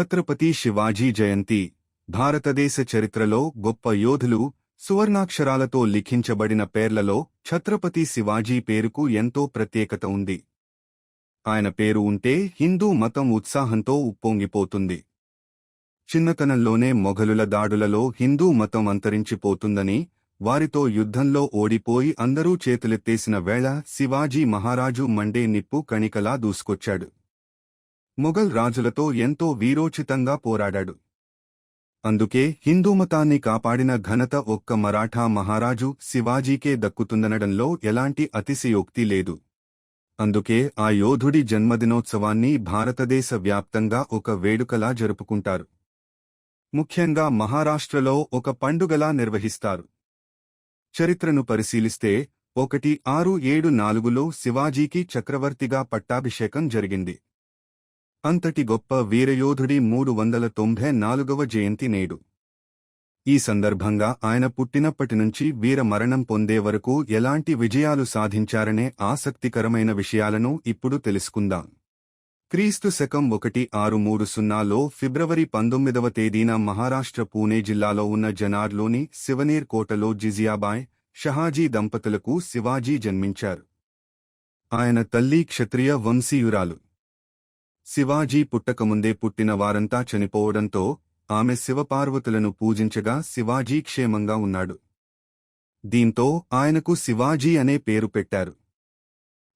ఛత్రపతి శివాజీ జయంతి భారతదేశ చరిత్రలో గొప్ప యోధులు సువర్ణాక్షరాలతో లిఖించబడిన పేర్లలో ఛత్రపతి శివాజీ పేరుకు ఎంతో ప్రత్యేకత ఉంది. ఆయన పేరు ఉంటే హిందూ మతం ఉత్సాహంతో ఉప్పొంగిపోతుంది. చిన్నతనంలోనే మొఘలుల దాడులలో హిందూ మతం అంతరించిపోతుందని వారితో యుద్ధంలో ఓడిపోయి అందరూ చేతులెత్తేసిన వేళ శివాజీ మహారాజు మండే నిప్పు కణికలా దూసుకొచ్చాడు. మొఘల్ రాజులతో ఎంతో వీరోచితంగా పోరాడాడు. అందుకే హిందూ మతాన్ని కాపాడిన ఘనత ఒక్క మరాఠా మహారాజు శివాజీకే దక్కుతుందనడంలో ఎలాంటి అతిశయోక్తి లేదు. అందుకే ఆ యోధుడి జన్మదినోత్సవాన్ని భారతదేశ వ్యాప్తంగా ఒక వేడుకలా జరుపుకుంటారు. ముఖ్యంగా మహారాష్ట్రలో ఒక పండుగలా నిర్వహిస్తారు. చరిత్రను పరిశీలిస్తే ఒకటి ఆరు ఏడు నాలుగులో శివాజీకి చక్రవర్తిగా పట్టాభిషేకం జరిగింది. అంతటి గొప్ప వీరయోధుడి మూడు వందల తొంభై నాలుగవ జయంతి నేడు. ఈ సందర్భంగా ఆయన పుట్టినప్పటి నుంచి వీర మరణం పొందే వరకు ఎలాంటి విజయాలు సాధించారనే ఆసక్తికరమైన విషయాలను ఇప్పుడు తెలుసుకుందాం. క్రీస్తు శకం ఒకటి ఆరు మూడు సున్నాలో ఫిబ్రవరి పంతొమ్మిదవ తేదీన మహారాష్ట్ర పూణే జిల్లాలో ఉన్న జనార్లోని శివనీర్ కోటలో జిజియాబాయ్ షహాజీ దంపతులకు శివాజీ జన్మించారు. ఆయన తల్లి క్షత్రియ వంశీయురాలు. శివాజీ పుట్టకముందే పుట్టిన వారంతా చనిపోవడంతో ఆమె శివపార్వతులను పూజించగా శివాజీ క్షేమంగా ఉన్నాడు. దీంతో ఆయనకు శివాజీ అనే పేరు పెట్టారు.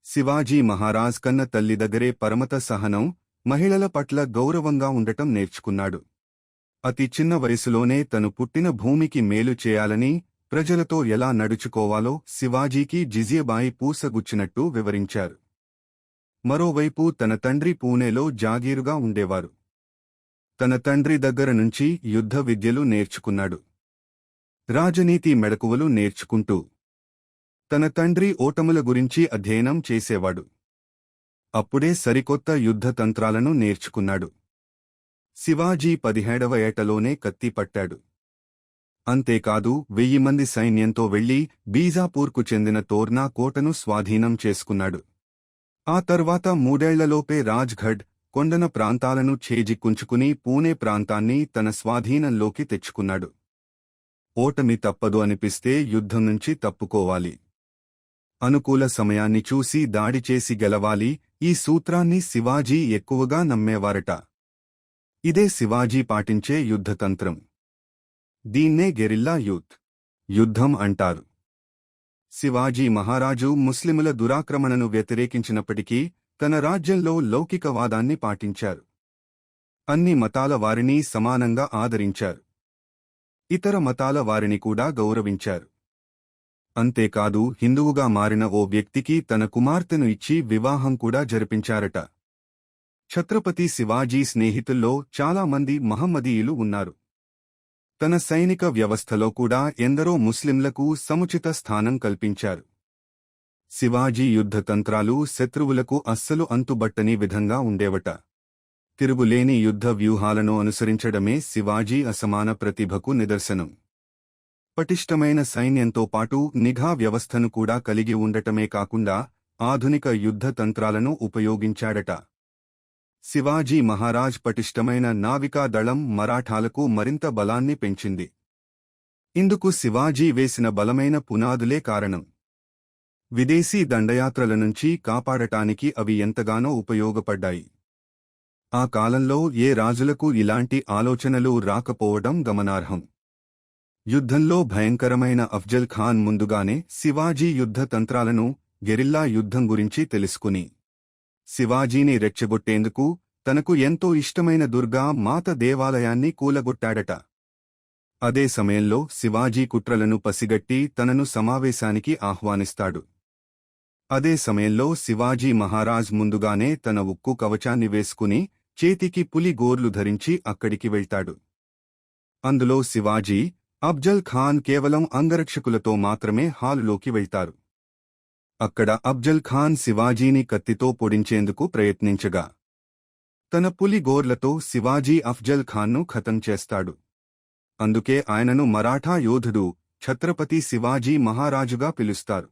శివాజీ మహారాజ్ కన్న తల్లి దగ్గరే పరమత సహనం మహిళల పట్ల గౌరవంగా ఉండటం నేర్చుకున్నాడు. అతి చిన్న వయసులోనే తను పుట్టిన భూమికి మేలు చేయాలని ప్రజలతో ఎలా నడుచుకోవాలో శివాజీకి జిజియబాయి పూసగుచ్చినట్టు వివరించారు. మరోవైపు తన తండ్రి పూణేలో జాగీరుగా ఉండేవారు. తన తండ్రి దగ్గర నుంచి యుద్ధ విద్యలు నేర్చుకున్నాడు. రాజనీతి మెడకువలు నేర్చుకుంటూ తన తండ్రి ఓటముల గురించి అధ్యయనం చేసేవాడు. అప్పుడే సరికొత్త యుద్ధ తంత్రాలను నేర్చుకున్నాడు. శివాజీ పదిహేడవ ఏటలోనే కత్తి పట్టాడు. అంతేకాదు వెయ్యి మంది సైన్యంతో వెళ్ళి బీజాపూర్కు చెందిన తోర్నా కోటను స్వాధీనం చేసుకున్నాడు. ఆ తర్వాత మూడేళ్ళలోపే రాజ్ఘడ్ కొండన ప్రాంతాలను చేజిక్కుంచుకుని పూణే ప్రాంతాన్ని తన స్వాధీనంలోకి తెచ్చుకున్నాడు. ఓటమి తప్పదు అనిపిస్తే యుద్ధం నుంచి తప్పుకోవాలి. అనుకూల సమయాన్ని చూసి దాడి చేసి గెలవాలి ఈ సూత్రాన్ని శివాజీ ఎక్కువగా నమ్మేవారట. ఇదే శివాజీ పాటించే యుద్ధతంత్రం. దీన్నే గెరిల్లా యూత్. యుద్ధం అంటారు. శివాజీ మహారాజు ముస్లిముల దురాక్రమణను వ్యతిరేకించినప్పటికీ తన రాజ్యంలో లౌకికవాదాన్ని పాటించారు. అన్ని మతాల వారిని సమానంగా ఆదరించారు. ఇతర మతాల వారిని కూడా గౌరవించారు. అంతేకాదు హిందువుగా మారిన ఓ వ్యక్తికి తన కుమార్తెను ఇచ్చి వివాహం కూడా జరిపించారట. ఛత్రపతి శివాజీ స్నేహితుల్లో చాలామంది మహమ్మదీయులు ఉన్నారు. తన సైనిక వ్యవస్థలో కూడా ఎందరో ముస్లింలకు సముచిత స్థానం కల్పించారు. శివాజీ యుద్ధ తంత్రాలు శత్రువులకు అస్సలు అంతుబట్టని విధంగా ఉండేవట. తిరుగులేని యుద్ధ వ్యూహాలను అనుసరించడమే శివాజీ అసమాన ప్రతిభకు నిదర్శనం. పటిష్టమైన సైన్యంతో పాటు నిఘా వ్యవస్థను కూడా కలిగి ఉండటమే కాకుండా ఆధునిక యుద్ధ తంత్రాలను ఉపయోగించాడట. శివాజీ మహారాజ్ పటిష్టమైన నావికా దళం మరాఠాలకు మరింత బలాన్ని పెంచింది. ఇందుకు శివాజీ వేసిన బలమైన పునాదులే కారణం. విదేశీ దండయాత్రల నుంచి కాపాడటానికి అవి ఎంతగానో ఉపయోగపడ్డాయి. ఆ కాలంలో ఏ రాజులకు ఇలాంటి ఆలోచనలు రాకపోవడం గమనార్హం. యుద్ధంలో భయంకరమైన అఫ్జల్ ఖాన్ ముందుగానే శివాజీ యుద్ధ తంత్రాలను గెరిల్లా యుద్ధం గురించి తెలుసుకుని శివాజీని రెచ్చగొట్టేందుకు తనకు ఎంతో ఇష్టమైన దుర్గా మాత దేవాలయాన్ని కూలగొట్టాడట. అదే సమయంలో శివాజీ కుట్రలను పసిగట్టి తనను సమావేశానికి ఆహ్వానిస్తాడు. అదే సమయంలో శివాజీ మహారాజ్ ముందుగానే తన ఉక్కు కవచాన్ని వేసుకుని చేతికి పులి గోర్లు ధరించి అక్కడికి వెళ్తాడు. అందులో శివాజీ అబ్జల్ ఖాన్ కేవలం అంగరక్షకులతో మాత్రమే హాలులోకి వెళ్తారు. అక్కడ అబ్జల్ ఖాన్ శివాజీని కత్తితో పొడించేందుకు ప్రయత్నించగా తన పులి గోర్లతో శివాజీ అఫ్జల్ ఖాన్ను ఖతం చేస్తాడు అందుకే ఆయనను మరాఠా యోధుడు ఛత్రపతి శివాజీ మహారాజుగా పిలుస్తారు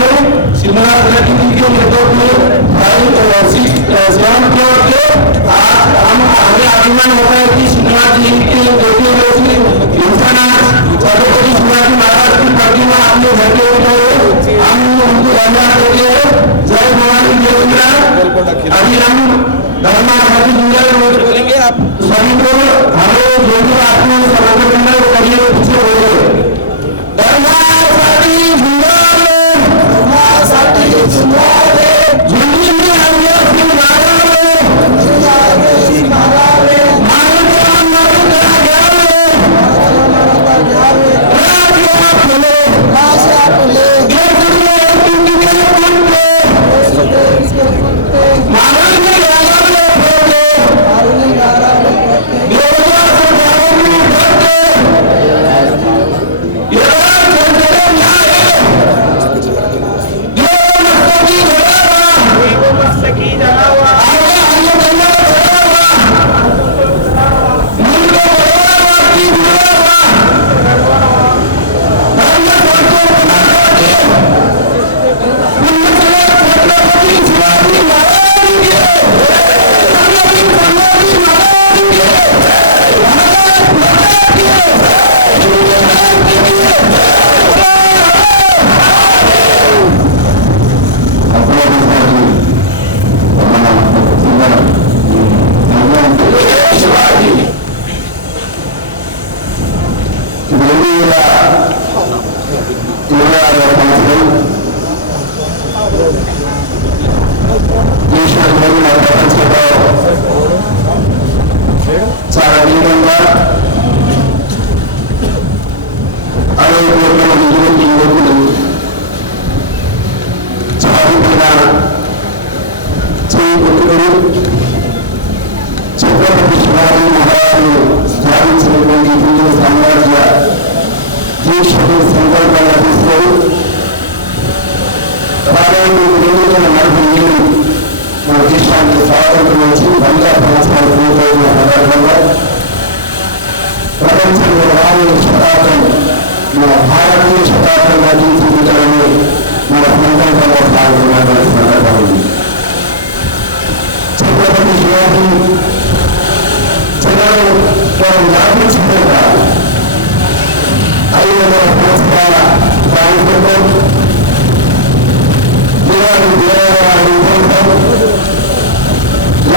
में शिमला के नेतृत्व में फ्लोर के आज हम हमें अभिमान होता है कि शिमला जी के देखने में इंसान छत्रपति शिवाजी महाराज की प्रतिमा अपने घर के ऊपर हम उनको धन्यवाद देते हैं। जय भवानी जय अभी हम धर्मा खाती जुड़े बोलेंगे आप सभी को हमें जो भी आपको समर्थन करना है वो करिए, पीछे हो गए చాలా వేగంగా అరవై కోట్ల మంది యువతి యువకులు చదువుకున్న చేయి కొట్టుకుని ఛత్రపతి శివాజీ మహారాజు స్థాపించినటువంటి హిందూ సామ్రాజ్య దీక్షను సంకల్పంగా తీసుకొని రాబోయే రెండు వేల నలభై ఏడు మన దేశానికి స్వాతంత్రం నుంచి వంద సంవత్సరాలు పూర్తయిన సందర్భంగా ప్రపంచంలో రాబోయే శతాబ్దం మన భారతీయ శతాబ్దంగా తీర్చిదిద్దాలని మన సంకల్పంలో భాగమైనటువంటి సందర్భం ఉంది ఛత్రపతి శివాజీ జనాలు వారు వ్యాపించకుండా ఐదు వందల సంవత్సరాల ప్రాముఖ్యత దేవాలయ దేవాలయాల విధ్వంసం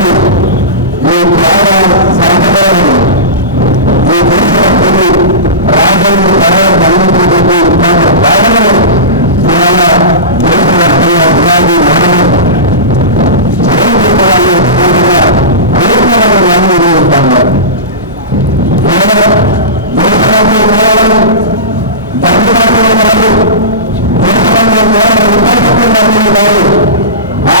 శక్తులు మీ త్యాగ సాంప్రదాయాలు మీ దేశ హక్కులు రాజ్యాంగ తరాలు ఆ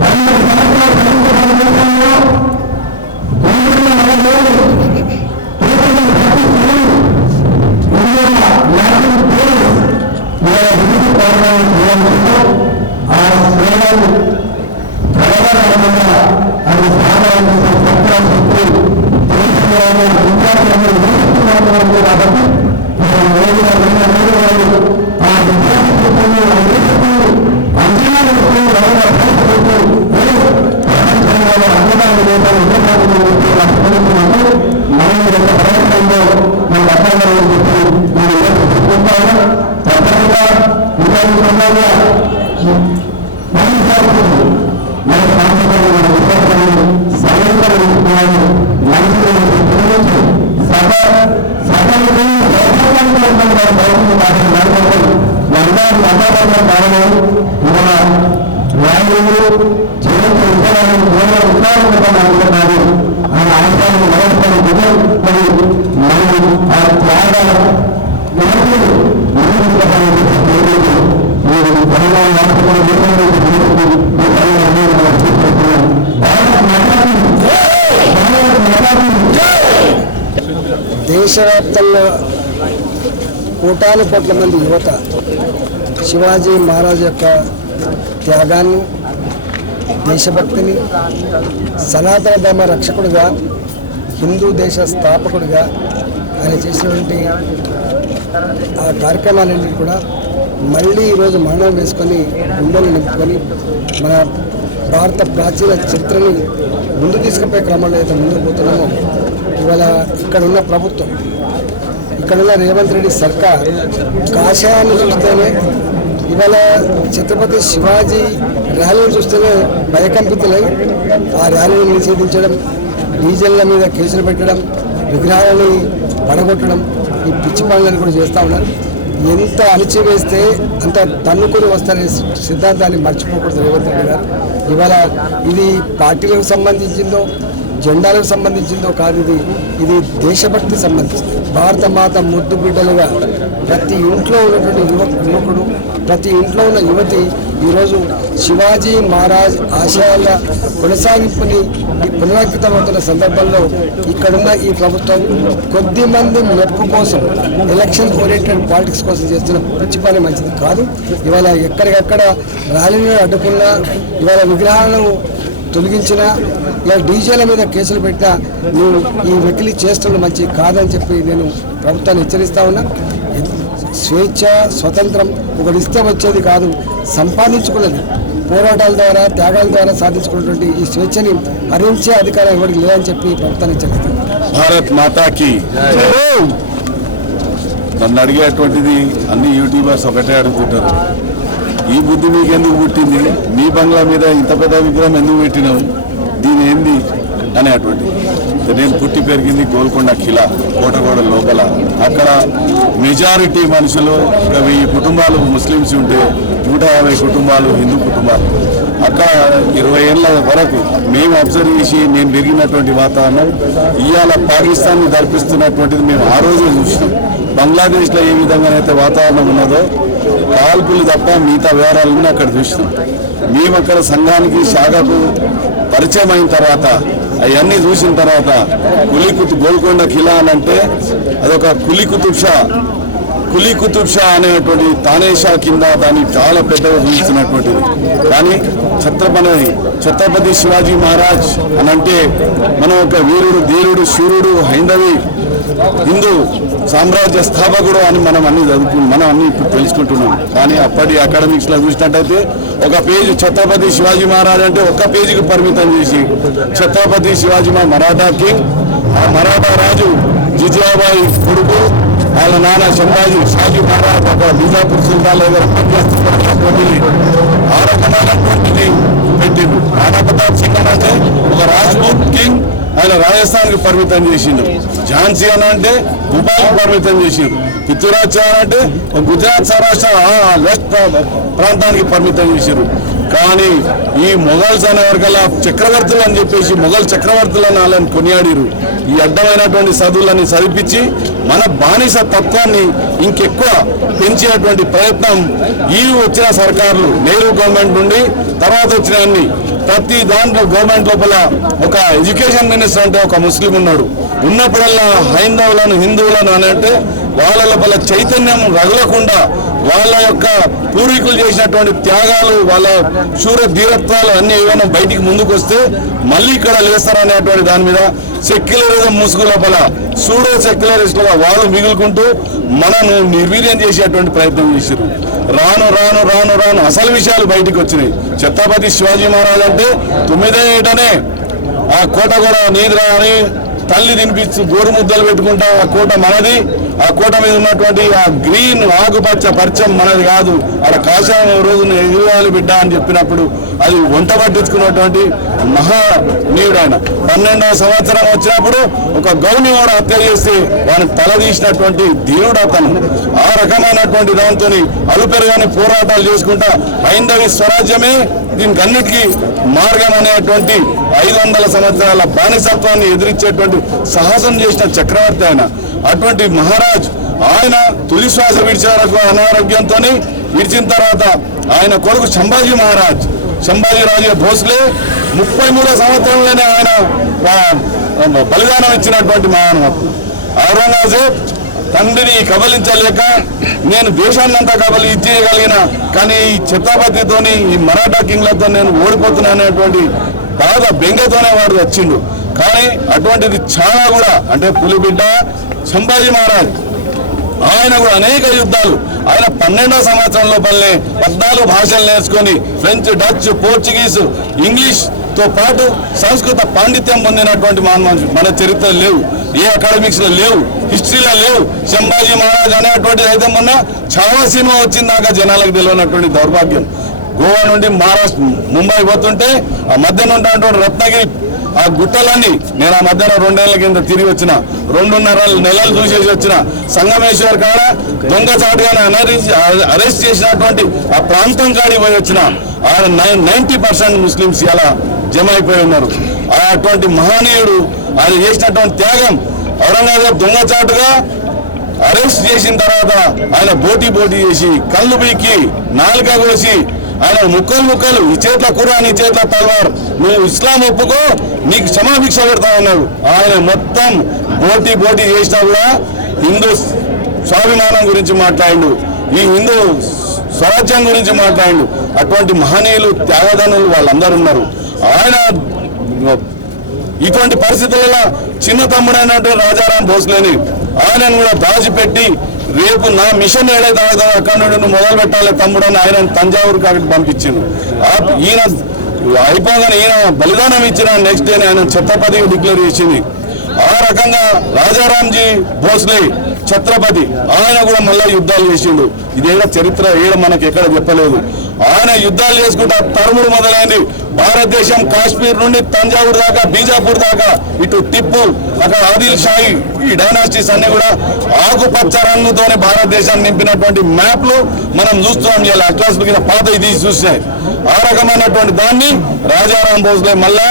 పన్నెండు సంవత్సరాల సామాజికమైనటువంటి వారి ప్రయత్నం దాని మేరకు లంబారు మతాపరమైన కారణం మన న్యాయులు జీవిత విధానాలను దూరంగా ఉండాలనుకుంటున్నాను అనుకుంటున్నారు ఆయన కోటాను కోట్ల మంది యువత శివాజీ మహారాజు యొక్క త్యాగాన్ని దేశభక్తిని సనాతన ధర్మ రక్షకుడిగా హిందూ దేశ స్థాపకుడిగా ఆయన చేసినటువంటి ఆ కార్యక్రమాలన్నీ కూడా మళ్ళీ ఈరోజు మరణం వేసుకొని గుండెలు నింపుకొని మన భారత ప్రాచీన చరిత్రని ముందు తీసుకుపోయే క్రమంలో అయితే ముందుకు పోతున్నామో ఇవాళ ఇక్కడ ఉన్న ప్రభుత్వం ఇక్కడున్న రేవంత్ రెడ్డి సర్కార్ కాషాయాన్ని చూస్తేనే ఇవాళ ఛత్రపతి శివాజీ ర్యాలీని చూస్తేనే భయకంపితులై ఆ ర్యాలీని నిషేధించడం డీజిల్ల మీద కేసులు పెట్టడం విగ్రహాలని పడగొట్టడం ఈ పిచ్చి పనులను కూడా చేస్తూ ఉన్నారు. ఎంత అణిచివేస్తే అంత తన్నుకొని వస్తారనే సిద్ధాంతాన్ని మర్చిపోకూడదు రేవంత్ రెడ్డి గారు. ఇవాళ ఇది పార్టీలకు సంబంధించిందో జెండాలకు సంబంధించిందో కాదు ఇది. ఇది దేశభక్తి సంబంధించింది. భారత మాత ముద్దు బిడ్డలుగా ప్రతి ఇంట్లో ఉన్నటువంటి యువ యువకుడు ప్రతి ఇంట్లో ఉన్న యువతి ఈరోజు శివాజీ మహారాజ్ ఆశయాల కొనసాగింపుని ఈ పునరాంకితమవుతున్న సందర్భంలో ఇక్కడున్న ఈ ప్రభుత్వం కొద్ది మంది మెప్పు కోసం ఎలక్షన్ ఓరియంటెడ్ పాలిటిక్స్ కోసం చేస్తున్న పిచ్చి పని మంచిది కాదు. ఇవాళ ఎక్కడికక్కడ ర్యాలీని అడ్డుకున్నా ఇవాళ విగ్రహాలను తొలగించినా ఇలా డీజేల మీద కేసులు పెట్టినా నువ్వు ఈ వెకిలి చేస్తున్న మంచి కాదని చెప్పి నేను ప్రభుత్వాన్ని హెచ్చరిస్తా ఉన్నా. స్వేచ్ఛ స్వతంత్రం ఒకటి ఇస్తే వచ్చేది కాదు. సంపాదించుకున్నది పోరాటాల ద్వారా త్యాగాల ద్వారా సాధించుకున్నటువంటి ఈ స్వేచ్ఛని హరించే అధికారం ఎవరికి లేదని చెప్పి ప్రభుత్వాన్ని హెచ్చరిస్తాను భారత్ మాతాకి నన్ను అడిగేటువంటిది అన్ని యూట్యూబర్స్ ఒకటే అడుగుతుంటారు ఈ బుద్ధి మీకు ఎందుకు పుట్టింది? మీ బంగ్లా మీద ఇంత పెద్ద విగ్రహం ఎందుకు పెట్టినావు? దీని ఏంది? అనేటువంటి నేను పుట్టి పెరిగింది గోల్కొండ కిలా కోటగోడ లోపల. అక్కడ మెజారిటీ మనుషులు ఒక వెయ్యి కుటుంబాలు ముస్లిమ్స్ ఉంటే నూట యాభై కుటుంబాలు హిందూ కుటుంబాలు. అక్కడ ఇరవై ఏళ్ళ వరకు మేము అబ్జర్వ్ చేసి నేను పెరిగినటువంటి వాతావరణం ఇవాళ పాకిస్తాన్ దర్పిస్తున్నటువంటిది మేము ఆ రోజు చూసినాం. బంగ్లాదేశ్లో ఏ విధంగానైతే వాతావరణం ఉన్నదో కాల్పులు తప్ప మిగతా వివరాలన్నీ అక్కడ చూసినాం. మేము అక్కడ సంఘానికి శాఖకు పరిచయం అయిన తర్వాత అవన్నీ చూసిన తర్వాత కులికుతు గోల్కొండ కిలా అని అంటే అదొక కులి కుతుబ్ షా కులీ కుతుబ్ షా అనేటువంటి తానేషా కింద దాన్ని చాలా పెద్దగా చూస్తున్నటువంటిది కానీ ఛత్రపతి ఛత్రపతి శివాజీ మహారాజ్ అని అంటే మనం ఒక వీరుడు ధీరుడు శూరుడు హైందవి హిందూ సామ్రాజ్య స్థాపకుడు అని మనం అన్ని చదువుకు మనం అన్ని ఇప్పుడు తెలుసుకుంటున్నాం. కానీ అప్పటి అకాడమిక్స్లో చూసినట్టయితే ఒక పేజీ ఛత్రపతి శివాజీ మహారాజ్ అంటే ఒక పేజీకి పరిమితం చేసి ఛత్రపతి శివాజీ మహా మరాఠా కింగ్ ఆ మరాఠా రాజు జిజియాబాయి కొడుకు వాళ్ళ నాన్న సంభాజీ షాజీ మహారాజ్ ఒక బీజాపూర్ సుల్తాన్ దగ్గర పనిచేస్తున్నటువంటి ఆ రకమైనటువంటిది పెట్టిండు ప్రతాప్ సింగ్ అంటే ఒక రాజ్పూత్ కింగ్. ఆయన రాజస్థాన్కి పరిమితం చేసిండు. ఝాన్సీ అని అంటే భూపాల్కి పరిమితం చేసిండు. పిత్తురాజ్ అంటే గుజరాత్ సౌరాష్ట్ర వెస్ట్ ప్రాంతానికి పరిమితం చేసిండు. కానీ ఈ మొఘల్స్ అనే చక్రవర్తులు అని చెప్పేసి మొఘల్ చక్రవర్తులను వాళ్ళని కొనియాడిరు ఈ అడ్డమైనటువంటి చదువులని చదివించి మన బానిస తత్వాన్ని ఇంకెక్కువ పెంచేటువంటి ప్రయత్నం ఈ వచ్చిన సర్కారులు నెహ్రూ గవర్నమెంట్ నుండి తర్వాత వచ్చిన అన్ని. ప్రతి దాంట్లో గవర్నమెంట్ లోపల ఒక ఎడ్యుకేషన్ మినిస్టర్ అంటే ఒక ముస్లిం ఉన్నాడు. ఉన్నప్పుడల్లా హైందవులను హిందువులను అని అంటే వాళ్ళ లోపల చైతన్యం రగలకుండా వాళ్ళ యొక్క పూర్వీకులు చేసినటువంటి త్యాగాలు వాళ్ళ శూర ధీరత్వాలు అన్ని ఏమైనా బయటికి ముందుకు వస్తే మళ్ళీ ఇక్కడ లేస్తారనేటువంటి దాని మీద సెక్యులరిజం ముసుగు లోపల సూడో సెక్యులరిస్టులుగా వాళ్ళు మిగులుకుంటూ మనను నిర్వీర్యం చేసేటువంటి ప్రయత్నం చేశారు రాను రాను రాను రాను అసలు విషయాలు బయటికి వచ్చినాయి. ఛత్రపతి శివాజీ మహారాజ్ అంటే తొమ్మిదే ఏటనే ఆ కోట కూడా నీదిరా అని తల్లి తినిపించి గోరు ముద్దలు పెట్టుకుంటా ఆ కోట మనది. ఆ కోట మీద ఉన్నటువంటి ఆ గ్రీన్ ఆకుపచ్చ పరిచయం మనది కాదు. అక్కడ కాషాయం రోజున ఎదురాలి బిడ్డ అని చెప్పినప్పుడు అది వంట పట్టించుకున్నటువంటి మహా నీయుడు ఆయన. పన్నెండవ సంవత్సరం వచ్చినప్పుడు ఒక గౌని వాడు హత్య చేసి వాడిని తలదీసినటువంటి దేవుడు అతను. ఆ రకమైనటువంటి దాంతో అలుపెరగాని పోరాటాలు చేసుకుంటా హైందవి స్వరాజ్యమే దీనికి అన్నిటికీ మార్గం అనేటువంటి ఐదు వందల సంవత్సరాల బానిసత్వాన్ని ఎదిరించేటువంటి సాహసం చేసిన చక్రవర్తి ఆయన. అటువంటి మహారాజ్ ఆయన తొలి శ్వాస విడిచారు అనారోగ్యంతో విడిచిన తర్వాత ఆయన కొడుకు సంభాజీ మహారాజ్. సంభాజీ రాజే భోస్లే ముప్పై మూడో సంవత్సరంలోనే ఆయన బలిదానం ఇచ్చినటువంటి మహానుభావుడు ఔరంగజేబ్ తండ్రిని కబలించలేక నేను దేశాన్నంతా కబలి ఇచ్చేయగలిగిన కానీ ఈ ఛత్రపతితోని ఈ మరాఠా కింగ్లతో నేను ఓడిపోతున్నా అనేటువంటి బాధ బెంగతోనే వాడు వచ్చిండు. కానీ అటువంటిది చాలా కూడా అంటే పులిబిడ్డ సంభాజీ మహారాజ్. ఆయన కూడా అనేక యుద్ధాలు. ఆయన పన్నెండో సంవత్సరం లోపలనే పద్నాలుగు భాషలు నేర్చుకొని ఫ్రెంచ్ డచ్ పోర్చుగీస్ ఇంగ్లీష్తో పాటు సంస్కృత పాండిత్యం పొందినటువంటి మన మన చరిత్ర లేవు. ఏ అకాడమిక్స్లో లేవు. హిస్టరీలో లేవు. సంభాజీ మహారాజ్ అనేటువంటి అయితే మొన్న చాలా సినిమా వచ్చిందాక జనాలకు తెలియనటువంటి దౌర్భాగ్యం. గోవా నుండి మహారాష్ట్ర ముంబై పోతుంటే ఆ మధ్యన ఉన్నటువంటి రత్నగిరి ఆ గుట్టలన్నీ నేను ఆ మధ్యాహ్నం రెండేళ్ళ కింద తిరిగి వచ్చిన. రెండున్నర నెలలు చూసేసి వచ్చిన. సంగమేశ్వర్ కాడ దొంగచాటుగా అరెస్ట్ చేసినటువంటి ఆ ప్రాంతం కాడికి పోయి వచ్చిన. ఆ నైన్టీ పర్సెంట్ ముస్లిమ్స్ ఇలా జమ అయిపోయి ఉన్నారు. ఆ అటువంటి మహనీయుడు ఆయన చేసినటువంటి త్యాగం ఔరంగజేబ్ దొంగచాటుగా అరెస్ట్ చేసిన తర్వాత ఆయన బోటీ బోటీ చేసి కళ్ళు పీకి నాలుక కోసి ఆయన ముక్కలు ముక్కలు ఈ చేతిలో కురాన్ ఈ చేతిలో తల్వార్. నువ్వు ఇస్లాం ఒప్పుకో నీకు క్షమాభిక్ష పెడతా ఉన్నాడు ఆయన మొత్తం పోటీ పోటీ చేసినా కూడా హిందూ స్వాభిమానం గురించి మాట్లాడు ఈ హిందూ స్వరాజ్యం గురించి మాట్లాడు అటువంటి మహనీయులు త్యాగదనులు వాళ్ళందరూ ఉన్నారు. ఆయన ఇటువంటి పరిస్థితులలో చిన్న తమ్ముడైనటువంటి రాజారాం భోస్లేని ఆయనను కూడా దాచిపెట్టి రేపు నా మిషన్ ఏదైతే అక్కడ నుండి నువ్వు మొదలు పెట్టాలి తమ్ముడు అని ఆయన తంజావూరుకి అక్కడికి పంపించిండు. ఆ- ఈయన అయిపోగానే ఈయన బలిదానం ఇచ్చిన నెక్స్ట్ డే ఆయన ఛత్రపతి డిక్లేర్ చేసింది. ఆ రకంగా రాజారాంజీ భోస్లే ఛత్రపతి. ఆయన కూడా మళ్ళా యుద్ధాలు చేసిండు. ఇదేదో చరిత్ర ఏడ మనకి ఎక్కడ చెప్పలేదు. ఆయన యుద్ధాలు చేసుకుంటా తరుముడు మొదలైంది. భారతదేశం కాశ్మీర్ నుండి తంజావూరు దాకా బీజాపూర్ దాకా ఇటు టిప్పు అక్కడ ఆదిల్ షాయి ఈ డైనాసిటీస్ అన్ని కూడా ఆకుపచ్చ రంగుతోనే భారతదేశాన్ని నింపినటువంటి మ్యాప్లు మనం చూస్తున్నాం. ఇలా అట్లాస్ కింద పాత ఇది చూసినాయి. ఆ రకమైనటువంటి దాన్ని రాజారాం భోస్లే మళ్ళా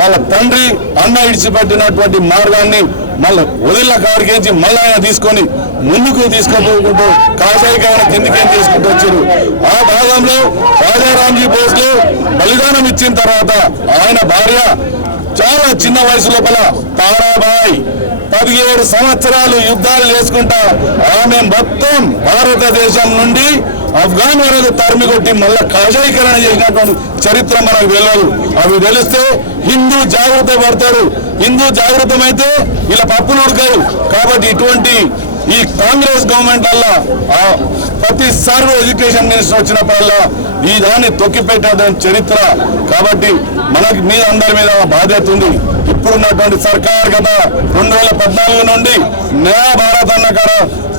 వాళ్ళ తండ్రి అన్న ఇడిచిపెట్టినటువంటి మార్గాన్ని మళ్ళీ వదిలిన కాడికేంచి మళ్ళీ ఆయన తీసుకొని ముందుకు తీసుకోపోకుంటూ కాషాయికమైన కిందికేం తీసుకుంటూ వచ్చారు. ఆ భాగంలో రాజారాంజీ భోస్లే బలిదానం ఇచ్చిన తర్వాత ఆయన భార్య చాలా చిన్న వయసు లోపల తారాబాయ్ పదిహేడు సంవత్సరాలు యుద్ధాలు చేసుకుంటా. ఆమె మొత్తం భారతదేశం నుండి ఆఫ్ఘాన్ వరకు తరిమి కొట్టి మళ్ళా కాషాయీకరణ చేసినటువంటి చరిత్ర మనకు తెలియదు. అవి తెలిస్తే హిందూ జాగ్రత్త పడతాడు. హిందూ జాగ్రత్తమైతే ఇలా పప్పులు ఉడకారు కాబట్టి ఇటువంటి ఈ కాంగ్రెస్ గవర్నమెంట్ వల్ల ప్రతిసారి ఎడ్యుకేషన్ మినిస్టర్ వచ్చినప్పుడల్లా ఈ దాన్ని తొక్కిపెట్టినటువంటి చరిత్ర. కాబట్టి మనకి మీ అందరి మీద బాధ్యత ఉంది. ఇప్పుడున్నటువంటి సర్కార్ గత రెండు వేల పద్నాలుగు నుండి నయా భారత్ అన్న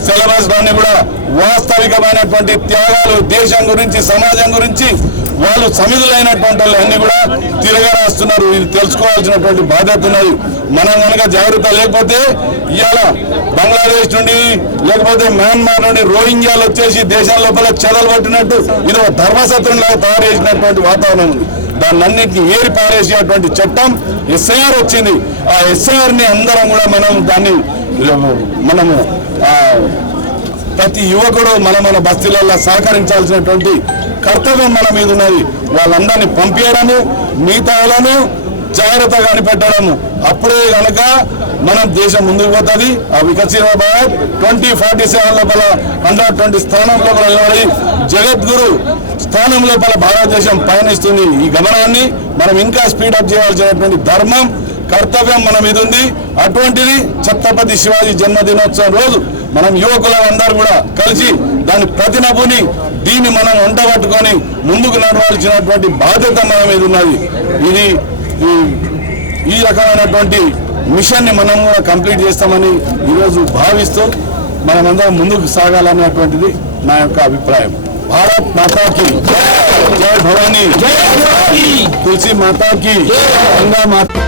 సిలబస్ దాన్ని కూడా వాస్తవికమైనటువంటి త్యాగాలు దేశం గురించి సమాజం గురించి వాళ్ళు సమిధులైనటువంటి వాళ్ళు అన్ని కూడా తిరగరాస్తున్నారు. ఇది తెలుసుకోవాల్సినటువంటి బాధ్యత ఉన్నది. మనం కనుక జాగ్రత్త లేకపోతే ఇవాళ బంగ్లాదేశ్ నుండి లేకపోతే మయన్మార్ నుండి రోహింగ్యాలు వచ్చేసి దేశం లోపల చెదలు పట్టినట్టు ఇది ఒక ధర్మసత్రంలాగా తయారు చేసినటువంటి వాతావరణం ఉంది. దాన్ని అన్నింటినీ ఏరి పారేసేటువంటి చట్టం ఎస్ఐఆర్ వచ్చింది. ఆ ఎస్ఐఆర్ని అందరం కూడా మనం దాన్ని మనము ప్రతి యువకుడు మన మన బస్తీలలో సహకరించాల్సినటువంటి కర్తవ్యం మన మీద ఉన్నది. వాళ్ళందరినీ పంపించడము మిగతా వాళ్ళను జాగ్రత్తగా కనిపెట్టడము అప్పుడే కనుక మన దేశం ముందుకు పోతుంది. ఆ Vikasita Bharat twenty forty seven లోపల హండ్రెడ్ ట్వంటీ స్థానం లోపల నిలబడి జగద్గురు స్థానం లోపల భారతదేశం పయనిస్తుంది. ఈ గమనాన్ని మనం ఇంకా స్పీడప్ చేయాల్సినటువంటి ధర్మం కర్తవ్యం మన మీద ఉంది. అటువంటిది ఛత్రపతి శివాజీ జన్మదినోత్సవం రోజు మనం యువకులం అందరూ కూడా కలిసి దాని ప్రతినపుని దీన్ని మనం వంట పట్టుకొని ముందుకు నడవాల్సినటువంటి బాధ్యత మన మీద ఉన్నది. ఇది ఈ- రకమైనటువంటి మిషన్ని మనం కూడా కంప్లీట్ చేస్తామని ఈరోజు భావిస్తూ మనమందరం ముందుకు సాగాలనేటువంటిది నా యొక్క అభిప్రాయం. భారత్ మాతాకి జై భవానీ. తులసి మాతాకి గంగా మాతా